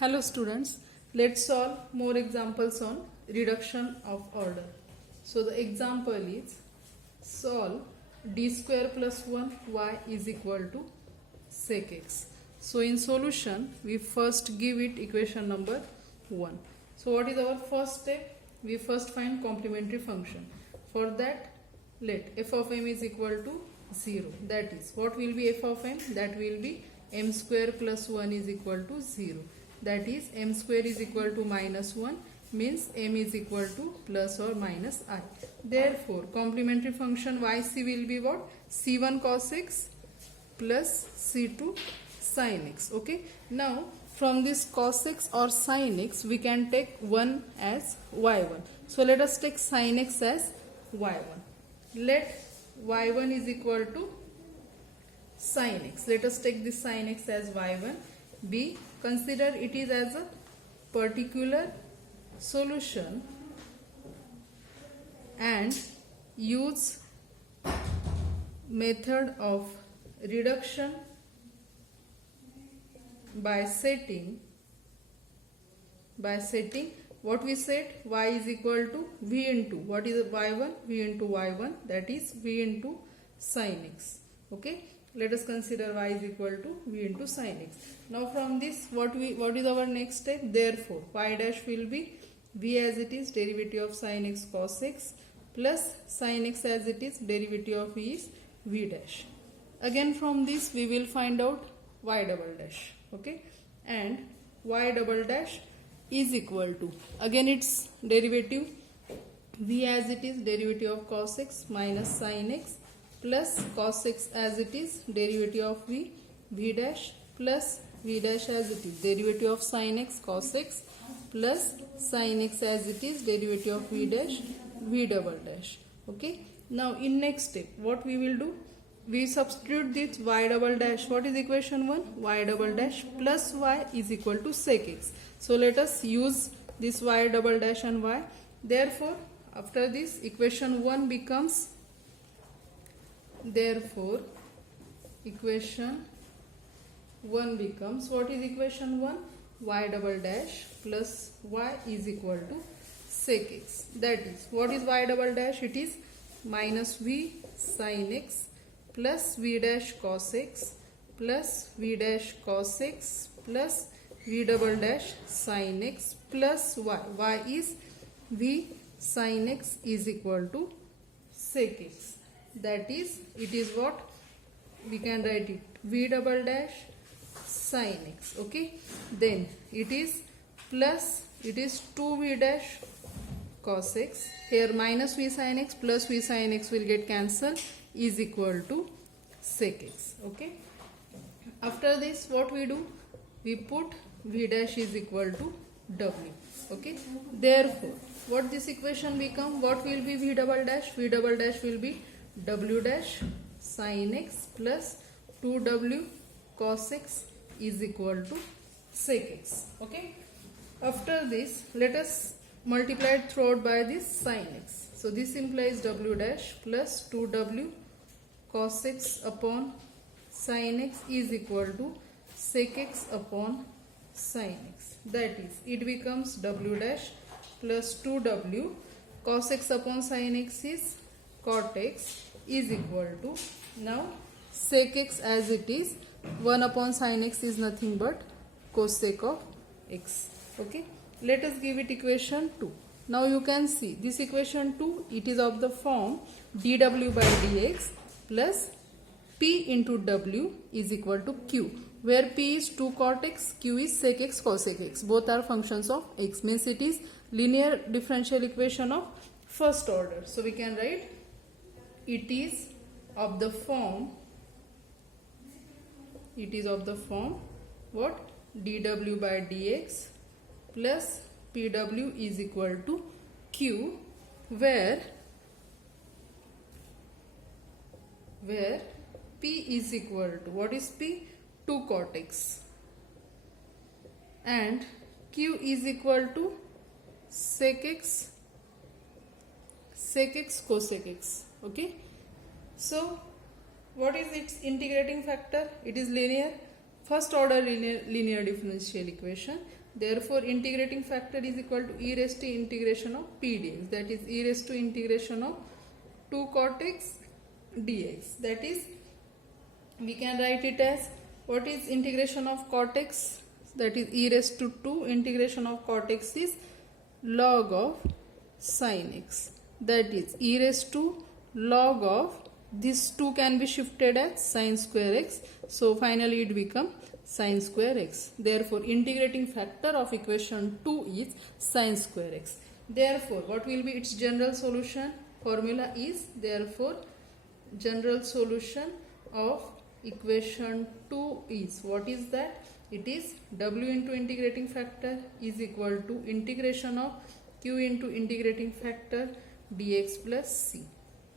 Hello students, let's solve more examples on reduction of order. So the example is solve d square plus 1 y is equal to sec x. So in solution we first give it equation number 1. So what is our first step? We first find complementary function. For that let f of m is equal to 0. That is, what will be f of m? That will be m square plus 1 is equal to 0. That is, m square is equal to minus 1 means m is equal to plus or minus I. Therefore, complementary function yc will be what? c1 cos x plus c2 sin x. Okay. Now, from this cos x or sin x, we can take 1 as y1. So, let us take sin x as y1. Let y1 is equal to sin x. Let us take this sin x as y1. B. Consider it is as a particular solution and use method of reduction by setting what we set, y is equal to v into what is y1, v into y1, that is v into sin x. Okay. Let us consider y is equal to v into sin x. Now from this what is our next step? Therefore y dash will be v as it is derivative of sin x cos x plus sin x as it is derivative of v is v dash. Again from this we will find out y double dash. Okay, and y double dash is equal to, again its derivative v as it is derivative of cos x minus sin x plus cos x as it is derivative of v dash plus v dash as it is derivative of sin x cos x plus sin x as it is derivative of v dash v double dash. Okay. Now in next step what we will do? We substitute this y double dash. What is equation 1? Y double dash plus y is equal to sec x. So let us use this y double dash and y. Therefore after this equation 1 becomes, therefore equation 1 becomes, what is equation 1? Y double dash plus y is equal to sec x. That is, what is y double dash? It is minus v sin x plus v dash cos x plus v dash cos x plus v double dash sin x plus y. Y is v sin x is equal to sec x. That is, it is what we can write it, v double dash sin x. Okay, then it is plus, it is 2v dash cos x. Here minus v sin x plus v sin x will get cancelled, is equal to sec x. Okay, after this what we do? We put v dash is equal to w. Okay, therefore what this equation become? What will be v double dash? V double dash will be w dash sin x plus 2w cos x is equal to sec x. Okay, after this let us multiply it throughout by this sin x. So this implies w dash plus 2w cos x upon sin x is equal to sec x upon sin x. That is, it becomes w dash plus 2w cos x upon sin x is cot x is equal to, now sec x as it is, 1 upon sin x is nothing but cosec of x. Okay, let us give it equation 2. Now you can see this equation 2, it is of the form dw by dx plus p into w is equal to q, where p is 2 cot x, q is sec x cosec x. Both are functions of x, means it is linear differential equation of first order. So we can write it is of the form what? dw by dx plus pw is equal to q, where p is equal to, what is p? 2 cot x, and q is equal to sec x cosec x. Okay, so what is its integrating factor? It is linear. First order linear differential equation. Therefore, integrating factor is equal to e raised to integration of p dx. That is e raised to integration of 2 cot x dx. That is, we can write it as, what is integration of cot x? That is e raised to 2 integration of cot x is log of sin x. That is e raised to log of, this 2 can be shifted as sin square x. So finally it becomes sin square x. Therefore, integrating factor of equation 2 is sin square x. Therefore, what will be its general solution? Formula is, therefore, general solution of equation 2 is, what is that? It is w into integrating factor is equal to integration of q into integrating factor dx plus c.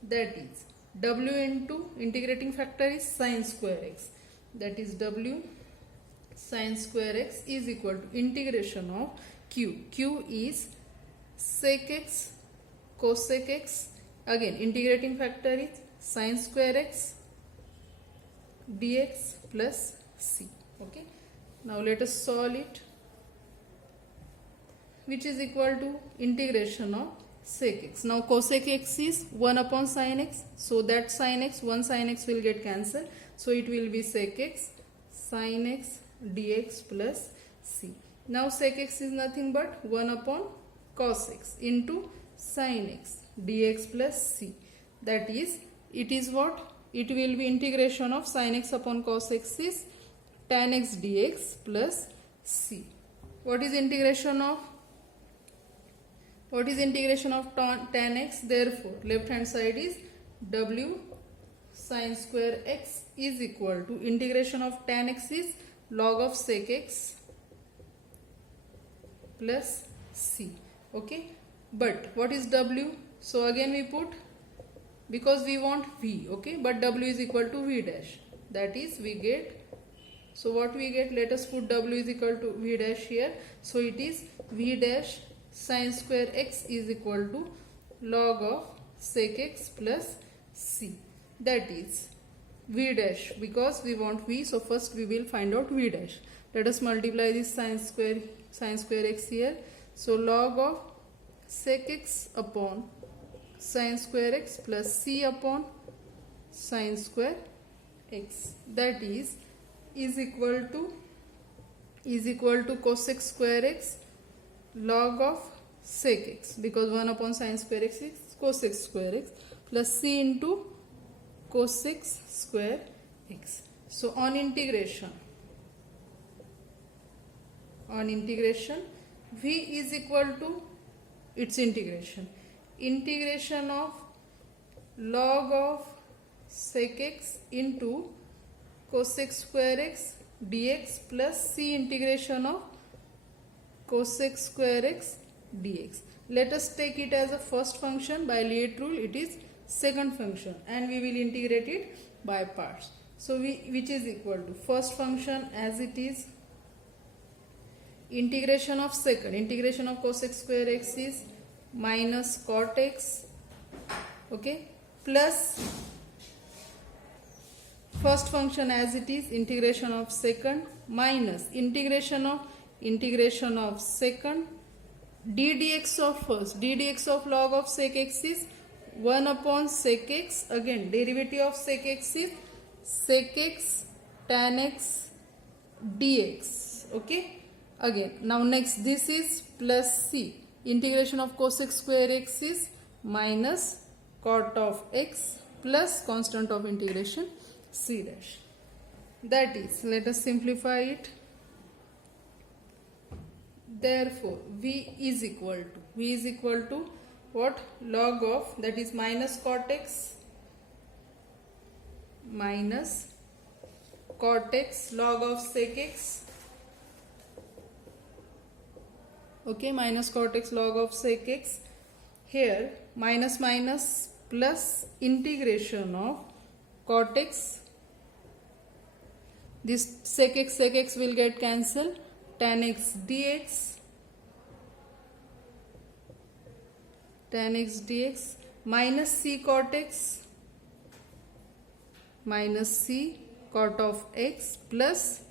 That is, w into integrating factor is sin square x. That is w sin square x is equal to integration of q. Q is sec x cosec x. Again, integrating factor is sin square x dx plus c. Okay. Now let us solve it, which is equal to integration of sec x. Now cosec x is 1 upon sin x. So that sin x, 1 sin x will get cancelled. So it will be sec x sin x dx plus c. Now sec x is nothing but 1 upon cos x into sin x dx plus c. That is, it is what? It will be integration of sin x upon cos x is tan x dx plus c. What is integration of? What is integration of tan x? Therefore, left hand side is w sin square x is equal to integration of tan x is log of sec x plus c. Okay. But what is w? So again we put, because we want v. Okay. But w is equal to v dash. That is, we get, so what we get? Let us put w is equal to v dash here. So it is v dash sin square x is equal to log of sec x plus c. That is v dash, because we want v, so first we will find out v dash. Let us multiply this sin square x here. So log of sec x upon sin square x plus c upon sin square x. That is equal to cosec square x log of sec x, because 1 upon sin square x is cosec square x plus c into cosec square x. So on integration v is equal to its integration of log of sec x into cosec square x dx plus c integration of cosec square x dx. Let us take it as a first function. By Lie rule it is second function, and we will integrate it by parts. So which is equal to first function as it is, integration of second, integration of cosec square x is minus cot x, okay, plus first function as it is, integration of second, minus integration of second d dx of first, d dx of log of sec x is 1 upon sec x. Again, derivative of sec x is sec x tan x dx. Okay. Again, now next this is plus c. Integration of cosec square x is minus cot of x plus constant of integration c dash. That is, let us simplify it. Therefore, v is equal to what? Log of, that is minus cot x log of sec x. Okay, minus cot x log of sec x. Here minus plus integration of cot x. This sec x will get cancelled. Tan x dx minus c cot of x plus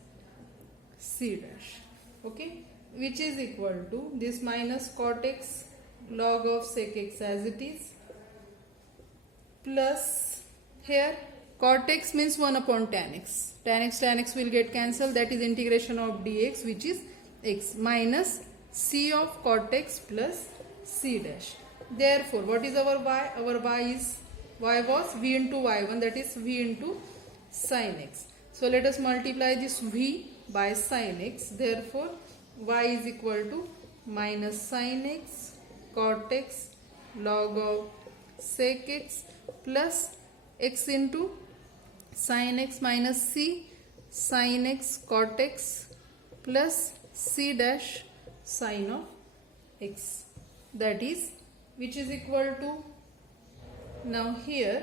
c dash. Okay. which is equal to this minus cot x log of sec x as it is, plus here cot x means 1 upon tan x. Tan x will get cancelled, that is integration of dx, which is x, minus c of cot x plus c dash. Therefore, what is our y? Our y was v into y1, that is v into sin x. So let us multiply this v by sin x. Therefore, y is equal to minus sin x cot x log of sec x plus x into sin x minus c sin x cot x plus c dash sin of x, that is, which is equal to, now here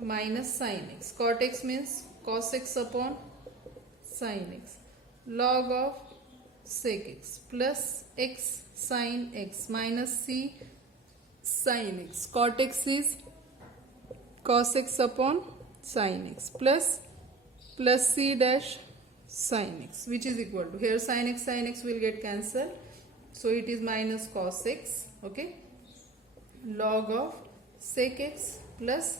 minus sin x, cot x means cos x upon sin x, log of sec x plus x sin x minus c sin x, cot x is cos x upon sin x plus c dash sin x, which is equal to, here sin x will get cancelled, so it is minus cos x, okay, log of sec x plus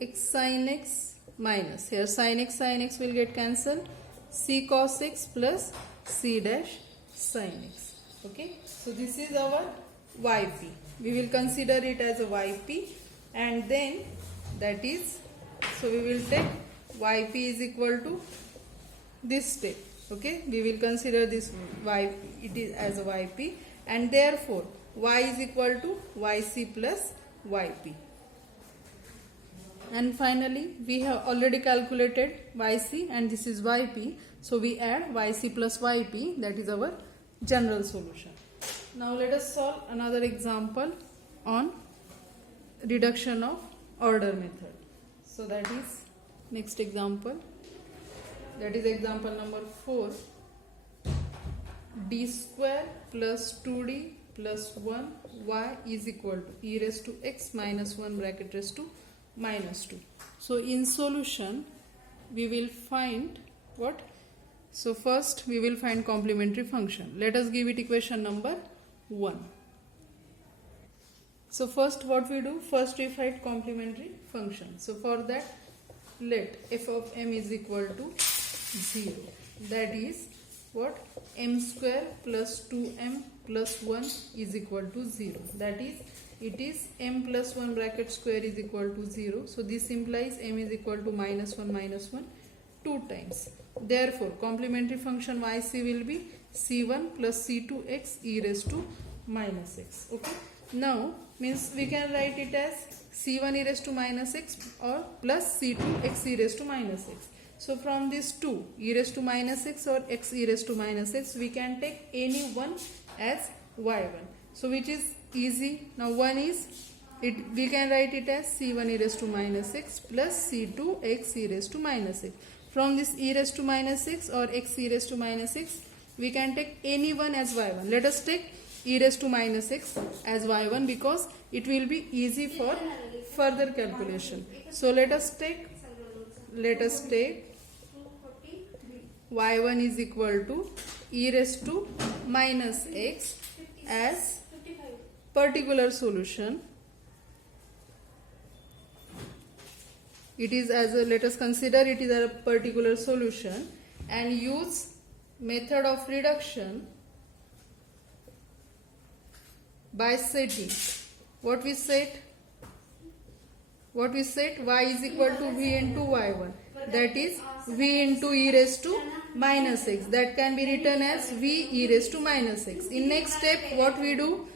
x sin x minus, here sin x will get cancelled, c cos x plus c dash sin x, okay. So this is our yp, we will consider it as a yp, and then that is, so we will take yp is equal to this step, okay, we will consider this y, it is as a yp, and therefore y is equal to yc plus yp. And finally we have already calculated yc and this is yp, so we add yc plus yp, that is our general solution. Now let us solve another example on reduction of order method. So that is next example, that is example number 4. D square plus 2d plus 1 y is equal to e raised to x minus 1 bracket raised to minus 2. So in solution we will find what? So first we will find complementary function. Let us give it equation number 1. So first what we do? First we find complementary function. So for that, let f of m is equal to 0. That is what? M square plus 2m plus 1 is equal to 0. That is, it is m plus 1 bracket square is equal to 0. So this implies m is equal to minus 1 2 times. Therefore, complementary function yc will be c1 plus c2x e raised to minus x. Okay. Now, means we can write it as c1 e raised to minus x or plus c2 x e raised to minus x. So from these two, e raised to minus x or x e raised to minus x, we can take any one as y1. So which is easy. Now one is, we can write it as c1 e raised to minus x plus c2 x e raised to minus x. From this e raised to minus x or x e raised to minus x, we can take any one as y1. Let us take e raised to minus x as y1 because it will be easy for further calculation. So let us take y1 is equal to e raised to minus x as particular solution. It is as a, let us consider it is a particular solution and use method of reduction by setting. What we set? Y is equal to v into y1. That is v into e raised to minus x. That can be written as v e raised to minus x. In next step, what we do?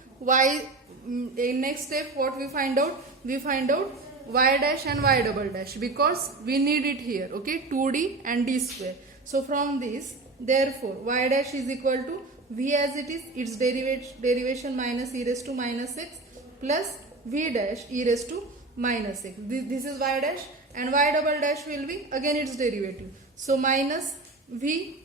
In next step, what we find out? We find out y dash and y double dash because we need it here. Okay, 2d and d square. So from this, therefore, y dash is equal to v as it is, its derivation minus e raised to minus x plus v dash e raised to minus x. This is y dash and y double dash will be again its derivative. So minus v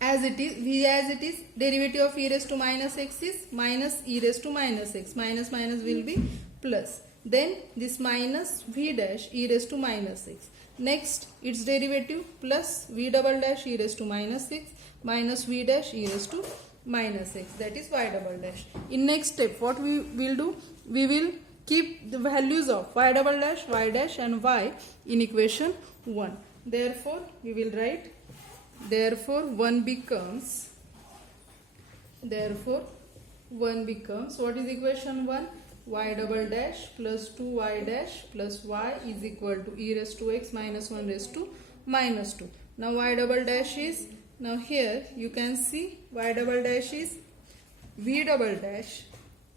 as it is, v as it is, derivative of e raised to minus x is minus e raised to minus x. Minus minus will be plus. Then this minus v dash e raised to minus x. Next its derivative plus v double dash e raised to minus x minus v dash e raised to minus x, that is y double dash. In next step, what we will do, we will keep the values of y double dash, y dash and y in equation 1. Therefore, we will write, therefore 1 becomes, what is equation 1? Y double dash plus 2y dash plus y is equal to e raised to x minus 1 raised to minus 2. Now y double dash is, now here you can see y double dash is v double dash,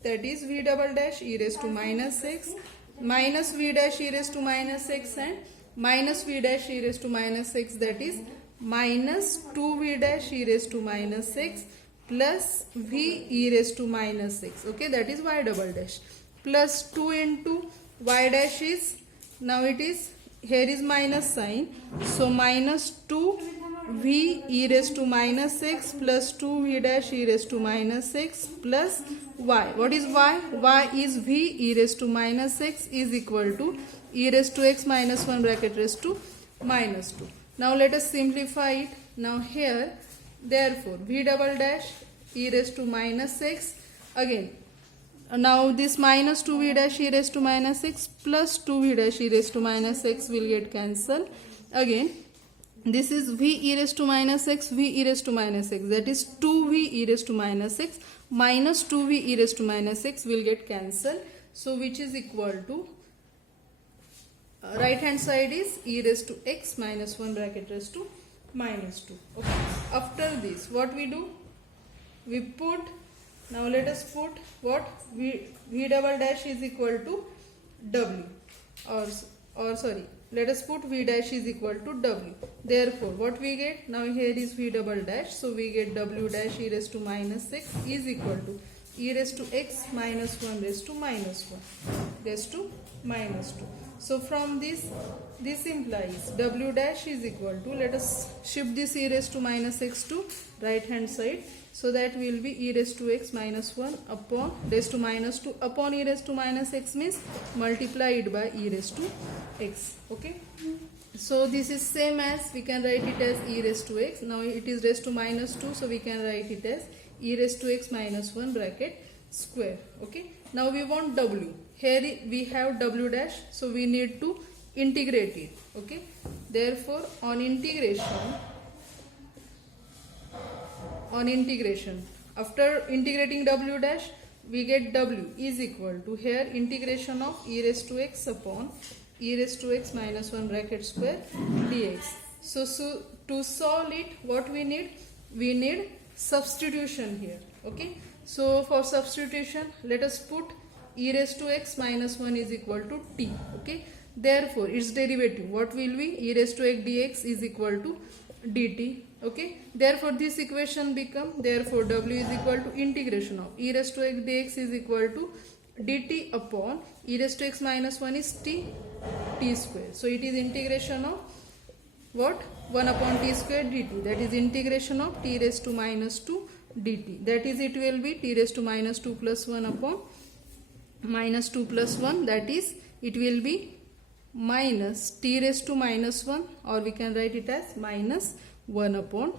that is v double dash e raised to minus x minus v dash e raised to minus x and minus v dash e raised to minus x, that is minus 2v dash e raised to minus x plus v e raised to minus x. Okay, that is y double dash plus 2 into y dash is, now it is, here is minus sign, so minus 2 v e raised to minus x plus 2 v dash e raised to minus x plus y. What is y? Y is v e raised to minus x is equal to e raised to x minus 1 bracket raised to minus 2. Now let us simplify it. Now here, therefore v double dash e raised to minus x, again now this minus 2v dash e raised to minus x plus 2v dash e raised to minus x will get cancelled. Again this is v e raised to minus x, v e raised to minus x, that is 2v e raised to minus x minus 2v e raised to minus x will get cancelled. So which is equal to, right hand side is e raised to x minus 1 bracket raised to minus 2. Okay. After this, what we do? We put, now let us put what? V double dash is equal to w, or sorry, let us put v dash is equal to w. Therefore, what we get? Now here is v double dash, so we get w dash e raised to minus x is equal to e raised to x minus 1 raised to minus 1 raised to minus 2. So from this implies w dash is equal to, let us shift this e raised to minus x to right hand side, so that will be e raised to x minus 1 upon raised to minus 2 upon e raised to minus x, means multiplied by e raised to x. Okay. So this is same as, we can write it as e raised to x. Now it is raised to minus 2, so we can write it as e raised to x minus 1 bracket square. Okay. Now we want w. Here we have w dash, so we need to integrate it. Okay. Therefore on integration, after integrating w dash, we get w is equal to, here integration of e raised to x upon e raised to x minus 1 bracket square dx. So to solve it, what we need? We need substitution here. Okay. So for substitution, let us put e raised to x minus 1 is equal to t. Okay. Therefore its derivative, what will be? E raised to x dx is equal to dt. Okay. Therefore this equation become, therefore w is equal to integration of e raised to x dx is equal to dt upon e raised to x minus 1 is t square. So it is integration of what? 1 upon t square dt, that is integration of t raised to minus 2 dt, that is it will be t raised to minus 2 plus 1 upon minus 2 plus 1, that is it will be minus t raised to minus 1, or we can write it as minus 1 upon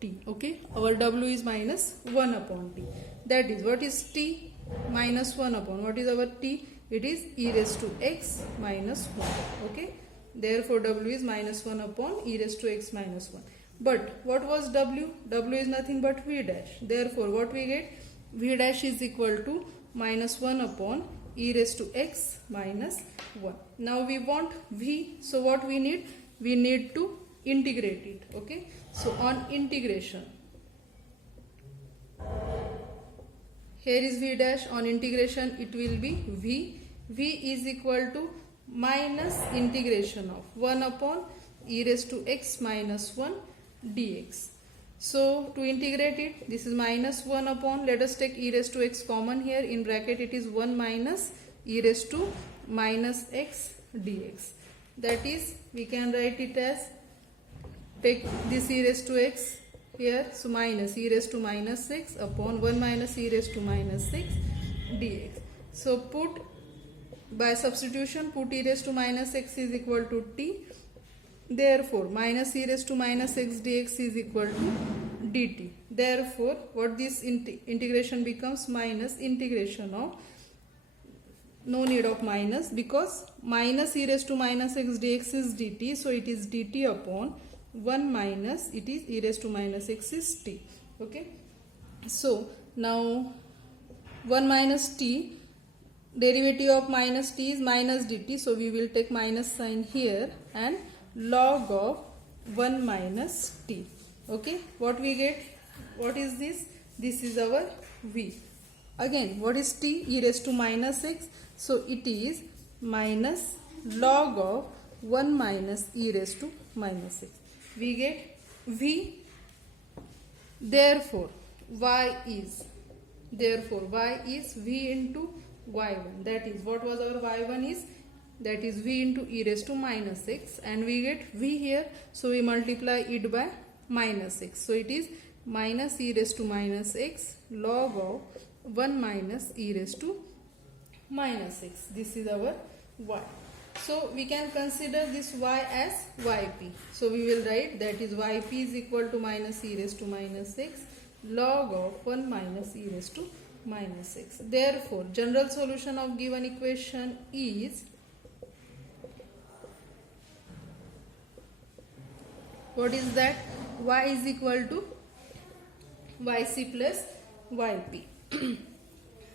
t. Okay. Our w is minus 1 upon t, that is, what is t? Minus 1 upon, what is our t? It is e raised to x minus 1. Okay. Therefore w is minus 1 upon e raised to x minus 1. But what was w? W is nothing but v dash. Therefore what we get? V dash is equal to minus 1 upon e raised to x minus 1. Now we want v, so what we need? We need to integrate it. Okay. So on integration, here is v dash, on integration it will be v is equal to minus integration of 1 upon e raised to x minus 1 dx. So to integrate it, this is minus 1 upon, let us take e raised to x common here, in bracket it is 1 minus e raised to minus x dx. That is, we can write it as, take this e raised to x here, so minus e raised to minus 6 upon 1 minus e raised to minus 6 dx. So put, by substitution, put e raised to minus x is equal to t. Therefore minus e raised to minus x dx is equal to dt. Therefore, what this integration becomes? Minus integration of, no need of minus, because minus e raised to minus x dx is dt, so it is dt upon 1 minus, it is e raised to minus x is t. Okay, so now 1 minus t, derivative of minus t is minus dt, so we will take minus sign here, and log of 1 minus t. Okay, what we get? What is this? This is our v. Again, what is t? E raised to minus x, so it is minus log of 1 minus e raised to minus x. We get v. Therefore y is v into y1. That is, what was our y1 is? That is v into e raised to minus x, and we get v here, so we multiply it by minus x, so it is minus e raised to minus x log of 1 minus e raised to minus x. This is our y. So we can consider this y as yp. So we will write that is yp is equal to minus e raised to minus x log of 1 minus e raised to minus x. Therefore, general solution of given equation is, what is that? Y is equal to yc plus yp.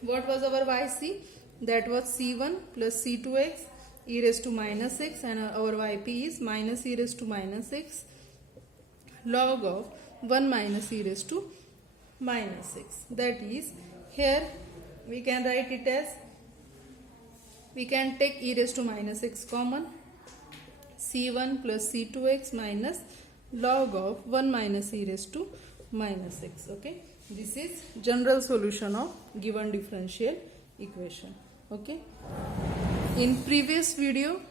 What was our yc? That was c1 plus c2x e raised to minus x, and our yp is minus e raised to minus x log of 1 minus e raised to minus x. That is, here we can write it as, we can take e raised to minus x common, c1 plus c2x minus log of 1 minus e raised to minus x. Okay, this is general solution of given differential equation. Okay, in previous video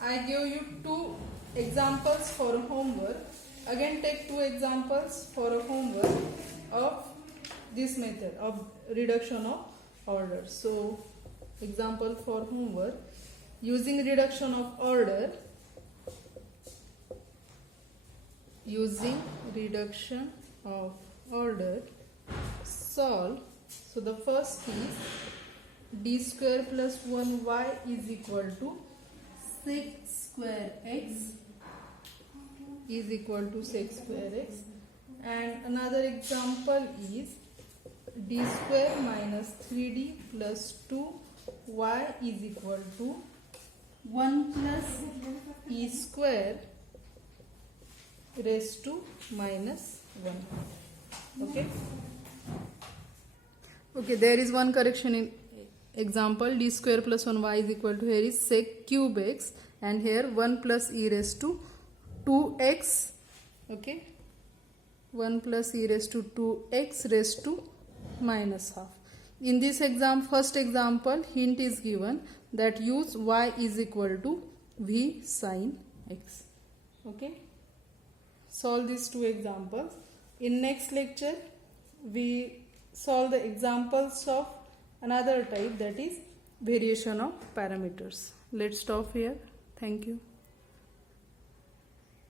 I gave you 2 examples for homework. Again, take 2 examples for a homework of this method of reduction of order. So, example for homework: using reduction of order, solve. So the first is d square plus 1y is equal to 6 square x is equal to 6 square x, and another example is d square minus 3d plus 2y is equal to 1 plus e square raised to minus 1. Okay, there is one correction in example. D square plus 1y is equal to, here is sec cube x, and here 1 plus e raised to 2x. Okay, 1 plus e raised to 2x raised to minus half. In this first example, hint is given that use y is equal to v sin x. Okay, solve these 2 examples. In next lecture, we solve the examples of another type, that is variation of parameters. Let's stop here. Thank you.